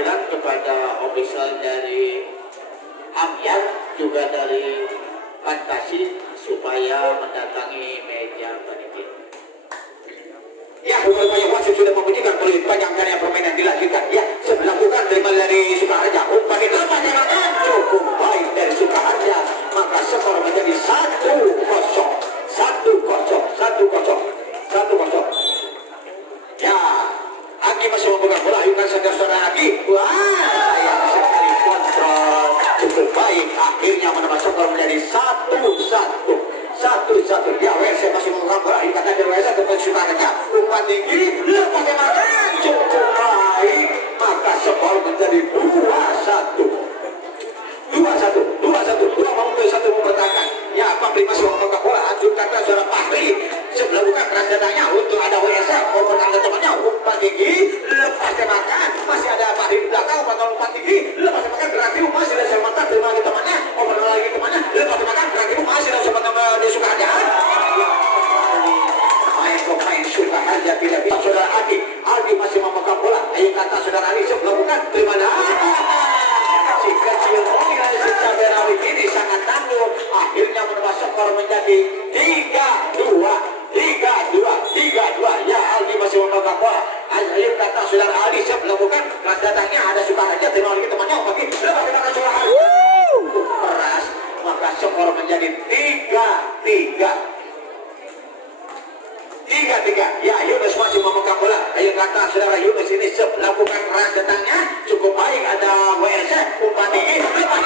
panggilan kepada official dari Amyan juga dari Fantasi supaya mendatangi meja panitia. Ya, upaya wasit sudah membunyikan peluit panjangkan yang permainan dilanjutkan. Ya, sebelah bukan terima dari Sukaharja. Umpan itu tembakan cukup baik dari Sukaharja. Maka skor menjadi 1-0. 1-0. Ya, Agi masih memegang bola. Ayukan saudara Agi. Wah, sayang sekali kontrol cukup baik. Akhirnya menambah skor menjadi 1-1. Ya, WRC masih memegang bola. Ayukan dari WRC ke Sukaharja. Umpan tinggi, lepas tembakan cukup baik. Maka skor menjadi 2-1. 2 mampu 1 mempertahankan. Ya, Fahri masih memegang bola. Anjur kata saudara Fahri. Sebelah bukan keras datanya untuk ada WSA. Umpan ke temannya. Umpan tinggi, lepas tembakan. Masih ada Fahri di belakang. Umpan tinggi, lepas tembakan. Kreatif masih ada Selmata. Terima lagi temannya. Umpan lagi temannya. Lepas tembakan. Kreatif masih ada Selmata di Sukaharja. Main Sukaharja tidak bisa. Saudara Aldi masih memegang bola. Ayo kata saudara Ali sebelah bukan. Terima si kecil si Caberawi ini sangat tangguh. Akhirnya menambah skor menjadi 3-2. Ya, Aldi masih memegang bola. Ayo kata saudara Aldi sebelah bukan. Keras datangnya ada Sukaharja. Terima lagi temannya. Bagi lepas tembakan Sukaharja. Keras. Maka skor menjadi 3-3. Ya, Yunus masih memegang bola. Ayo kata saudara Yunus ini sebelah bukan keras datangnya cukup baik. Ada WRC umpan tinggi lepas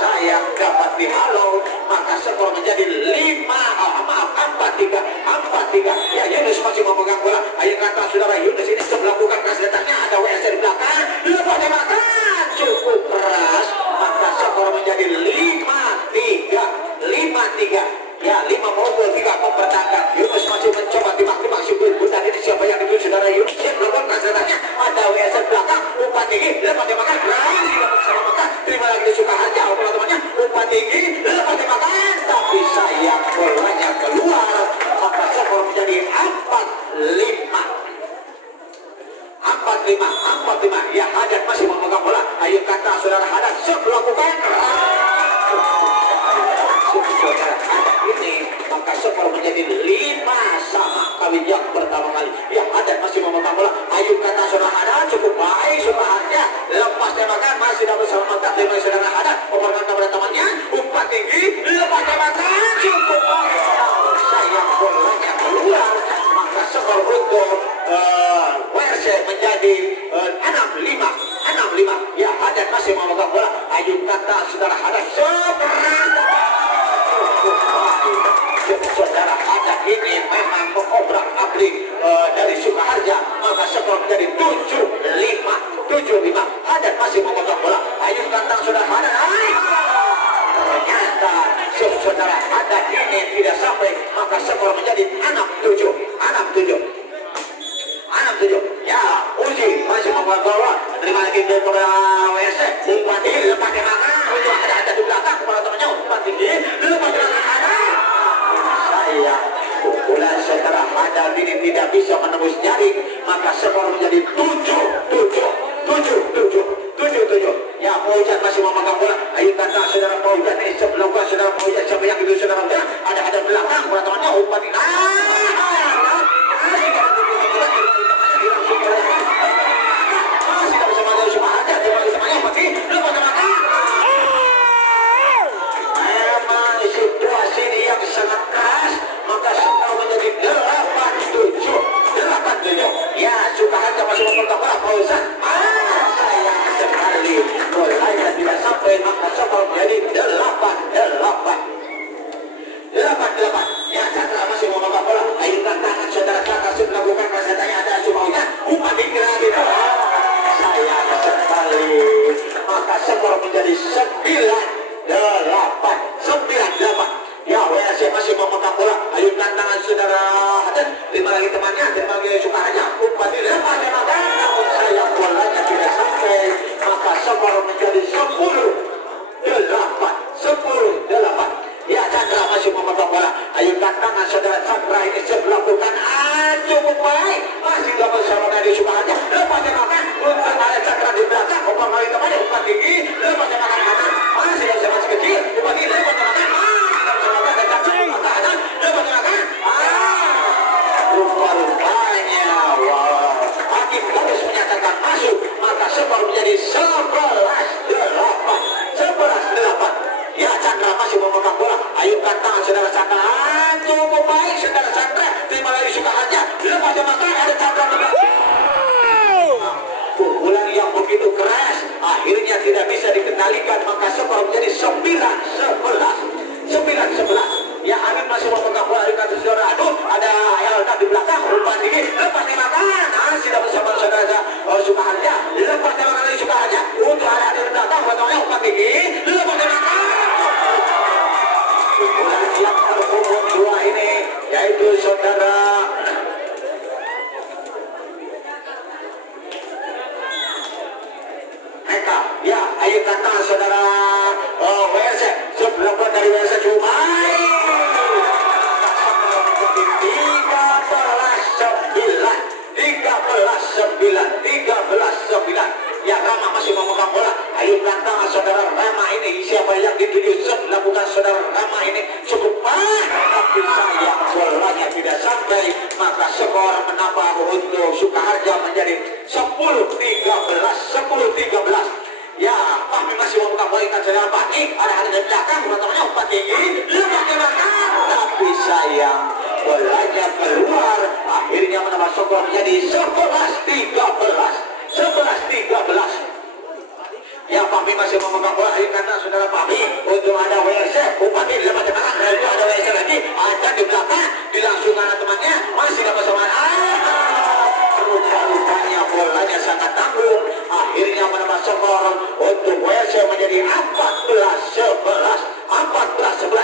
sayang dapat dihalau. Maka skor menjadi 4-3. Ya, Yunus masih memegang bola. Ayo kata saudara Yunus ini sebelah bukan keras datangnya ada WRC di belakang lepas tembakan cukup keras. Maka skor menjadi 5-3. Ya, 5 maupun 3 mempertahankan. Yunus masih mencoba timak si Bunda ini siapa yang itu saudara Yunus. Yang melakukan kasarnya ada WS belakang umpan tinggi lepas tembakan raih tidak bersama maka terima lagi di Sukaharja. Teman-temannya umpan tinggi lepas tembakan tapi sayang bolanya keluar. Maka skor menjadi 4-5. Ya, Haddad masih memegang bola. Ayo kata saudara Haddad sebelah bukan saudara Haddad ini. Maka skor menjadi 5-5 kali yang pertama kali. Ya, Haddad masih memegang bola. Ayo kata saudara Haddad cukup baik Sukaharja. Lepas tembakan masih dapat bersama mata terima saudara Haddad. Umpan kepada temannya. Umpan tinggi lepas tembakan cukup baik. Sayang bolanya keluar. Maka skor untuk WRC menjadi 6-5. Ya, Haddad masih memegang bola. Ayo kata saudara Haddad saudara Haddad ini memang mengobrak-abrik dari Sukaharja. Maka skor menjadi 7-5. Haddad masih memegang bola. Ayo kata saudara Haddad. Ternyata saudara Haddad ini tidak sampai. Maka skor menjadi 6-7. Ya, Uji masih memegang bola. Terima lagi kepada WSC. Umpan tinggi lepas tembakan. Untuk ada di belakang kepada temannya. Umpan tinggi lepas tembakan Haddad. Sayang pukulan saudara Haddad ini tidak bisa menembus jaring. Maka skor menjadi 7-7. Ya, Paujan masih memegang bola. Ayo kata saudara Paujan ini sebelah saudara Paujan siapa yang itu saudara Paujan. Ada belakang kepada temannya. Umpan tinggi. Masih tak bisa maju Sukaharja. Terima temannya bagi lepas tembakan. Memang situasi ini yang sangat keras. Maka skor menjadi 8-7. Ya, Sukaharja masih memegang bola. Pausan sayang sekali bolanya tidak sampai. Maka skor menjadi 8-8. Ya, Chandra masih memegang bola. Ayo tangan saudara Chandra sebelah bukan rasanya ada Sukaharja. Umpan tinggi lagi. Sayang sekali. Maka skor menjadi 9-8. Ya, WSC masih memegang bola. Ayo tangan saudara Haddad. Terima lagi temannya. Terima lagi Sukaharja. Umpan tinggi lepas tembakan. Namun sayang bolanya tidak sampai. Maka skor menjadi 10-8. Ya, Chandra masih memegang bola. Ayo tangan saudara Chandra ini sebelah bukan cukup baik. Masih dapat bersama dari Sukaharja. Lepas tembakan untuk ada Chandra saudara Pati, ada di belakang, teman-temannya umpan tinggi, lepas tembakan, tapi sayang bolanya keluar, akhirnya menambah skor menjadi 11-13. Ya, Pami masih memegang bola, karena saudara Pami untuk ada WRC, Bupati lepas tembakan, lalu ada WRC lagi, ada di belakang, dilangsungkan temannya, masih dapat semangat. Rupanya bolanya sangat tanggung, akhirnya menambah skor untuk WRC menjadi 14-11.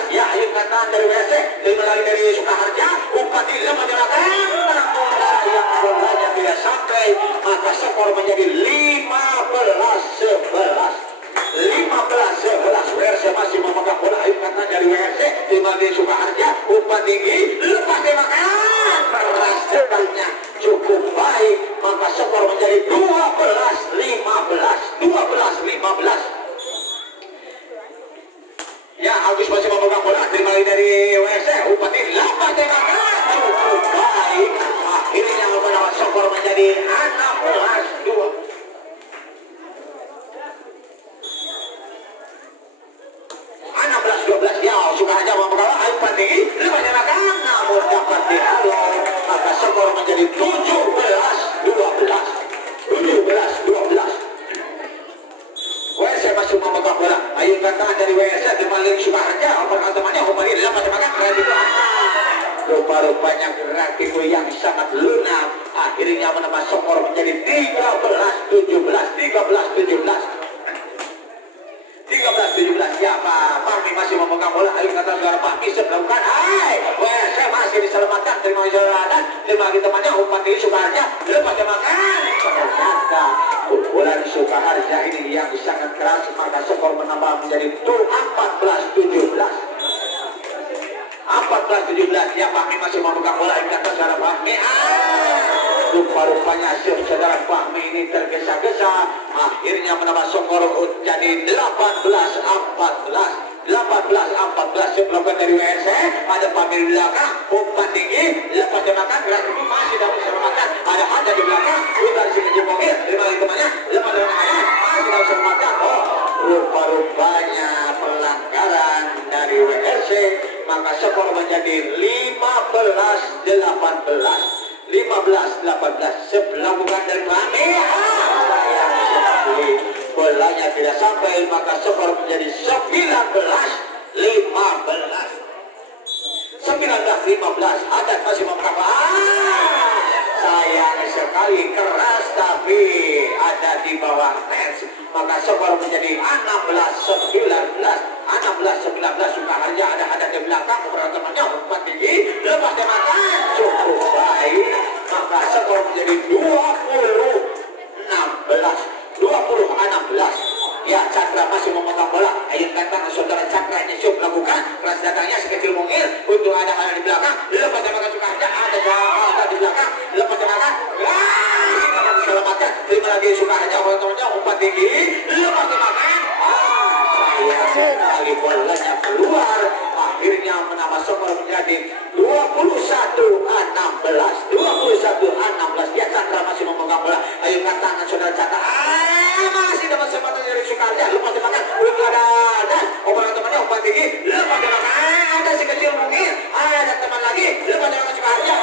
Ya, ayo kataan dari WRC, terima lagi dari Sukaharja, Bupati lepas tembakan, namun sayang bolanya tidak sampai, maka skor menjadi 15-11. WRC masih memegang bola, ayo kataan dari WRC, terima dari Sukaharja, umpan tinggi, lepas tembakan, keras tendangnya cukup baik, maka skor menjadi 12-15. Ya, Agus masih memegang bola, terima dari WRC, Bupati lepas tembakan, cukup baik, akhirnya menambah skor menjadi 16-2. Ya, Sukaharja memegang bola, umpan tinggi, lepas tembakan, namun dapat dihalau, maka skor menjadi 17-12. WRC masih memegang bola, ayo kataan dari WRC, kembali Sukaharja, umpan temannya, umpan ini lepas tembakan, rupa-rupanya gerak itu yang sangat lunak, akhirnya menambah skor menjadi 13-17. Ya, Pak Pami masih memegang bola, ayo kata saudara Pami sebelumkan, WRC masih diselamatkan, terima kasih saudara, terima kasih temannya, umpan tinggi Sukaharja, lepas tembakan, ternyata pukulan Sukaharja ini yang sangat keras, maka skor menambah menjadi 14-17. Ya, Pami masih memegang bola, ayo kata saudara Pami, rupa-rupanya saudara Fahmi ini tergesa-gesa, akhirnya menambah skor jadi 18-14. Sebelumkan dari WRC, ada Pami di belakang, umpan tinggi, lepas tembakan, gerak ini masih dapat diselamatkan, ada di belakang, putar si kecil mobil, terima kasih temannya, lepas tembakan, masih dapat diselamatkan. Rupa-rupanya pelanggaran dari WRC, maka skor menjadi 15-18. Sebelah bukan dari Pami, sayang sekali bolanya tidak sampai, maka skor menjadi 19-15. Adat masih memegang, sayang sekali, keras tapi ada di bawah net, maka skor menjadi 16-19. Sukaharja ada di belakang, temannya umpan tinggi, lepas tembakan, cukup baik, maka skor menjadi 20-16. Ya, Chandra masih memegang bola, ayo katakan saudara Chandra ini siap melakukan keras datangnya sekecil mungil untuk ada hal di belakang, lepas tembakan Sukaharja, ada di belakang, lepas tembakan, diselamatkan, terima lagi Sukaharja, teman-temannya umpan tinggi, lepas tembakan, sayang sekali bolanya keluar, akhirnya menambah skor menjadi 21-16. Ya, Chandra masih memegang bola, ayo katakan saudara Chandra, masih dapat kesempatan dari Sukaharja, lepas tembakan, belum ada temannya umpan tinggi, lepas tembakan, ada si kecil mungkin, ada teman lagi, lepas tembakan Sukaharja,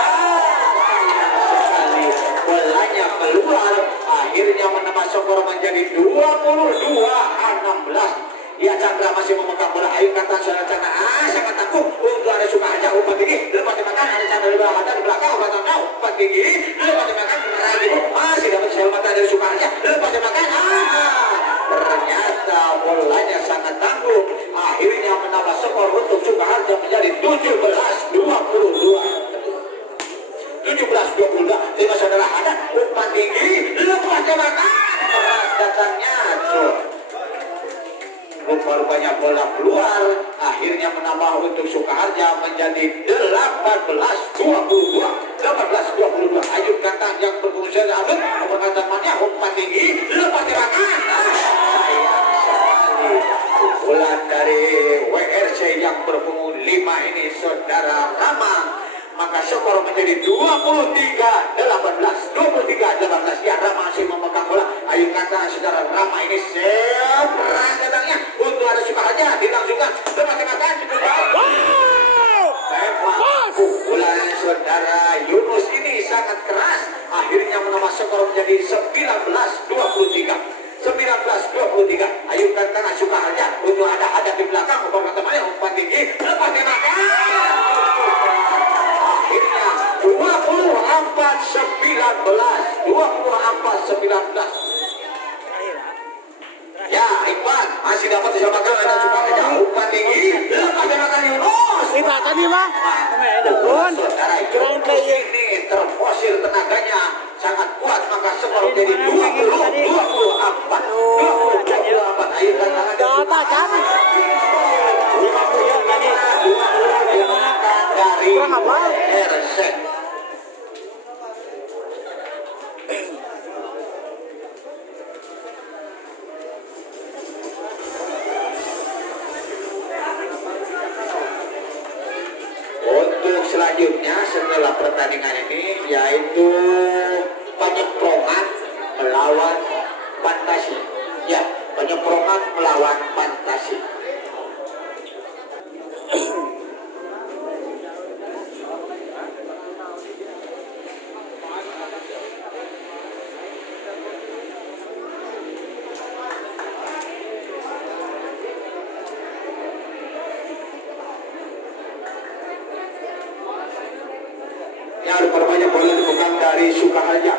sekali bolanya keluar, akhirnya menambah skor menjadi 22-16. Ya, Chandra masih memegang bola, ayo kata saudara Chandra, sangat takut untuk ada Sukaharja, umpan tinggi, lepas tembakan, ada Chandra di belakang, umpan tinggi, lepas tembakan, masih dapat keselamatan dari Sukaharja, lepas tembakan, ternyata bolanya sangat tangguh, akhirnya menambah skor untuk Sukaharja menjadi 17-22. Terima saudara, ada umpan tinggi, lepas tembakan, keras datangnya, rupa-rupanya bola keluar, akhirnya menambah untuk Sukaharja menjadi 18-22. Ayub Kantang yang berfungsi Abed, perkataannya umpan tinggi, lepas tembakan, sayang sekali pukulan dari WRC yang berpunggung 5 ini saudara Rama, maka skor menjadi 23-18. Ya, Rama masih memegang bola, Ayub Kantang saudara Rama ini seperang datangnya untuk ada saudara Yunus ini sangat keras, akhirnya menambah skor menjadi 19-23. 19-23. Ayunkan tengah Sukaharja untuk ada di belakang, umpan temannya umpan tinggi, lepas tembakan. Akhirnya 24-19. 24-19. Ya, Iqbal masih dapat diselamatkan oleh Sukaharja. Umpan tinggi, lepas tembakan Yunus. Iba tadi mah. Saudara Yunus ini terfosil tenaganya sangat kuat, maka skor menjadi 20-24. 20-24. Ayunkan tangan dari Ersen. Untuk selanjutnya setelah pertandingan ini yaitu penyemprotan melawan Fantasi. Ya, penyemprotan melawan Fantasi. Ya, rupanya bola dipegang dari Sukaharja.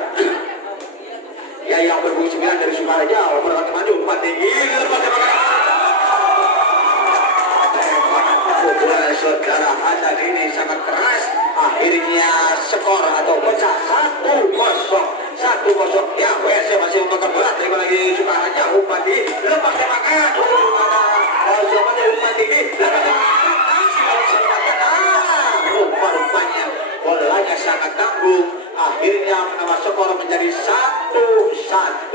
Ya, yang berbunyi 9 dari Sukaharja. Operan maju umpan tinggi, lepas tembakan. Saudara Hadan ini sangat keras. Akhirnya skor atau pecah 1-0. 1-0. Ya, WSC masih memegang bola. Terima lagi Sukaharja, umpan tinggi, lepas tembakan. Selamat umpan tinggi, lepas tembakan. Rupanya bolanya sangat tanggung, akhirnya menambah skor menjadi 1-1.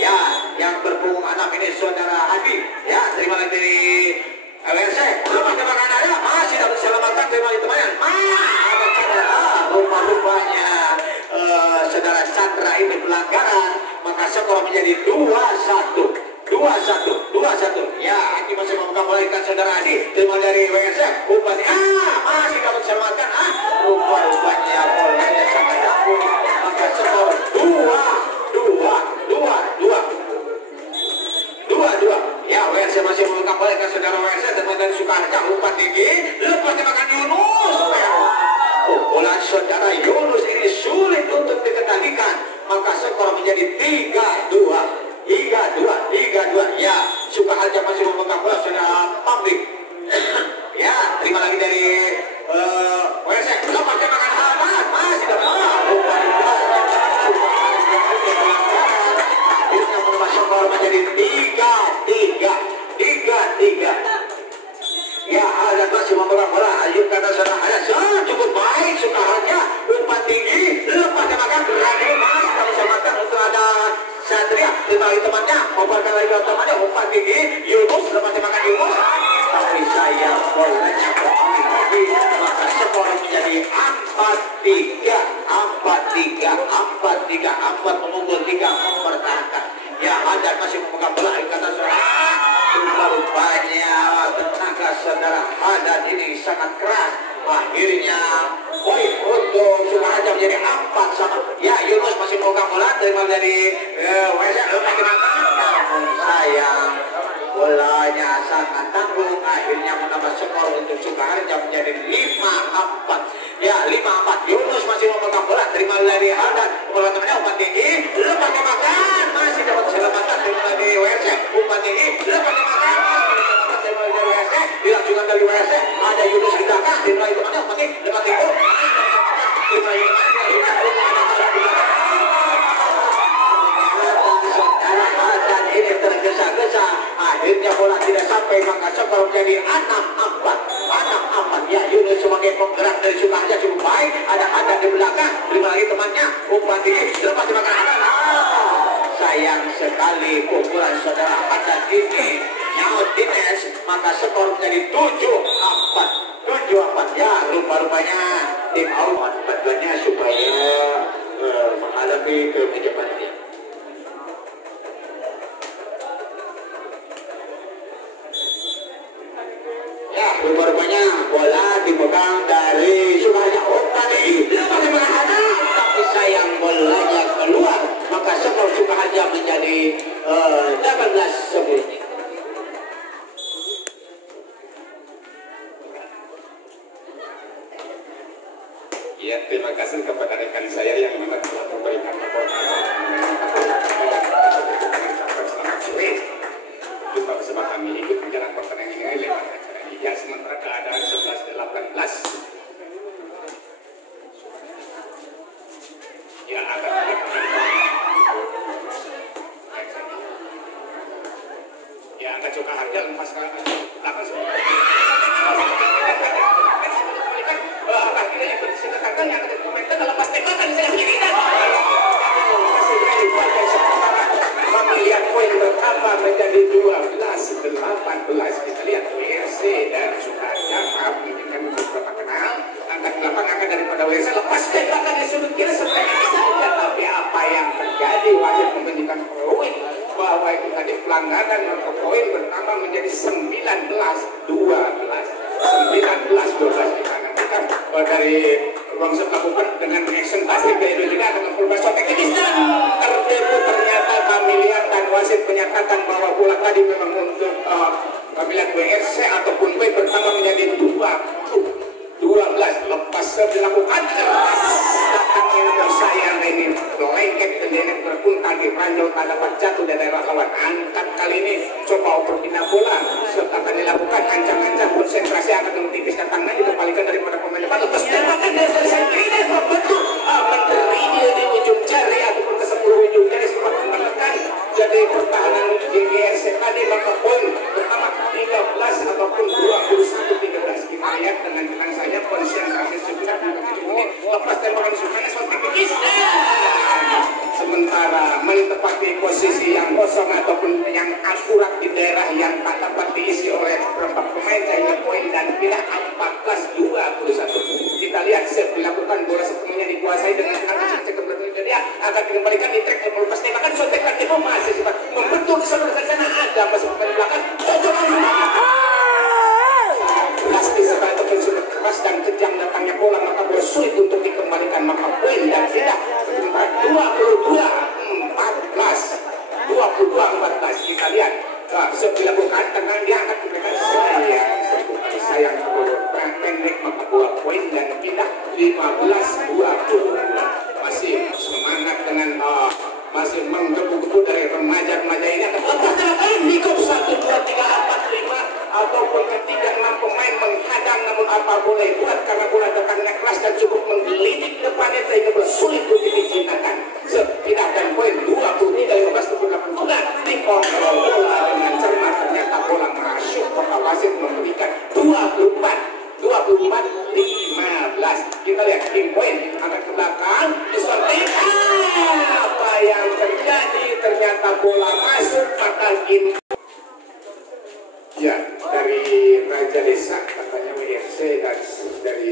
Ya, yang berpunggung 6 ini saudara Adi. Ya, terima lagi dari LSC. Lepas tembakan ada, masih dapat diselamatkan, terima lagi temannya. Ada cedera. Rupanya saudara Chandra ini pelanggaran, maka skor menjadi 2-1. Ya, ini masih membuka bola ikan saudara Adi. Terima dari WSC. Umpannya masih dapat diselamatkan. Rupanya bolanya sangat tanggung, maka skor 2-2. Ya, WSC masih membuka bola ikan saudara WSC. Terima dari Sukaharja, umpan tinggi, lepas tembakan Yunus. Bola saudara Yunus ini sulit untuk dikendalikan, maka skor menjadi 3-2. Ya, Sukaharja masih memegang bola saudara Pambik. Ya, terima lagi dari WSC. Lepas tembakan Hadan, masih dapat akhirnya menambah skor menjadi 3-3. Ya, Hadan masih memegang bola. Ayunkan saudara Hadan, cukup baik Sukaharja, umpan tinggi, lepas tembakan berani, masih dapat diselamatkan untuk ada Satria. Terima lagi temannya, memperkan lagi temannya, umpan tinggi, Yunus, lepas tembakan Yunus. Tapi saya bolanya beralih lagi, maka skor menjadi 4-3. 4 menunggu 3 mempertahankan. Ya, Hadan masih memegang bola, kata saudara. Rupanya tenaga saudara Hadan ini sangat keras. Akhirnya poin untuk Sukaharja menjadi 4-1. Ya, Yunus masih memegang bola, terima dari WSC. Lepas tembakan, namun sayang bolanya sangat tanggung, akhirnya menambah skor untuk Sukaharja menjadi 5-4. Ya, 5-4. Yunus masih memegang bola, terima dari Hadan, bola temannya umpan tinggi, lepas tembakan, masih dapat diselamatkan, terima dari WSC, umpan tinggi, lepas tembakan, terima dari WSC, dilanjutkan dari WSC, ada Yunus di belakang, terima dari temannya umpan tinggi, lepas tinggi, terima dari Hadan ini tergesa-gesa, akhirnya bola tidak sampai, maka skor menjadi 6-4. Ya, Yunus sebagai penggerak dari Sukaharja cukup baik, ada Hadan di belakang, terima lagi temannya, umpan tinggi, lepas tembakan Hadan. Sayang sekali pukulan saudara Hadan ini nyaut Dines, maka skor menjadi 7-4. Ya, rupanya tim Auman bantuannya supaya menghadapi ke meja panitia. Ya, rupanya bola dipegang dari Ya, terima kasih kepada rekan saya yang memang telah memberikan laporan. Selamat sore. Jumpa bersama kami ikut menjalankan pertandingan ini lewat acara ini. Ya, sementara keadaan 11-18. Ya, akan ya, angkat coka harga lepas sekarang. Akan yang ada komentar dalam pas tembakan saya begini. Lihat poin bertambah menjadi 12-18. Kita lihat WRC dan Sukarja dengan beberapa kenal angkat belakang angkat daripada WRC lepas tembakan di sudut kiri sebenarnya saja, tapi apa yang terjadi wasit memberikan poin bahwa itu tadi pelanggaran maka poin bertambah menjadi 19-12 dikarenakan dari ruang melakukan dengan action pasti PSB juga akan memperbaiki teknisnya. Tertipu ternyata kami lihat dan wasit menyatakan bahwa bola tadi memang untuk kami lihat WRC ataupun poin bertambah menjadi 12 lepas dilakukan keras datangnya nomor sayang ini lengket dan ini berpunta di ranjau tak dapat jatuh dari daerah lawan. Angkat kali ini coba berpindah bola serta akan dilakukan ancang-ancang konsentrasi akan mentipiskan tangan dikembalikan daripada pemain depan lepas tembakan dari saya ini membentuk menteri di ujung jari ataupun ke 10 ujung jari sempat menekan jadi pertahanan GGRC tadi maka poin pertama 13 ataupun 21-13 kita lihat dengan tenang saja konsentrasi sudah lepas tembakan sudah sotekis sementara menempati posisi yang kosong ataupun yang akurat di daerah yang tak dapat diisi oleh berempat pemain sehingga poin dan pindah 14-21. Kita lihat set dilakukan bola sepenuhnya dikuasai dengan arus cek belakang jadi akan dikembalikan di track melepas tembakan sotekan itu masih sempat membentuk di sebelah sana ada masuk pemain belakang cocokan pasti sekali ataupun sudah keras dan kejam datangnya bola maka bola sulit untuk dikembalikan maka poin dan tidak 22-14 kita lihat dilakukan tengah dia akan diberikan sayang pendek maka bola poin dan tidak 15-22 masih semangat dengan masih menggebu-gebu dari remaja-remaja ini akan lepas tangan Nikop 1, 2, 3, 4, 5 ataupun ketiga 6 pemain menghadang namun apa boleh buat karena bola datangnya keras dan cukup menggelitik depannya sehingga sulit untuk dijinakan tidak dan poin 23-15-8 juga dikontrol bola dengan cermat ternyata bola masuk maka wasit memberikan 24-15 kita lihat tim poin angkat ke belakang disortir apa yang terjadi ternyata bola masuk maka game ya dari Raja Desa katanya WRC dan dari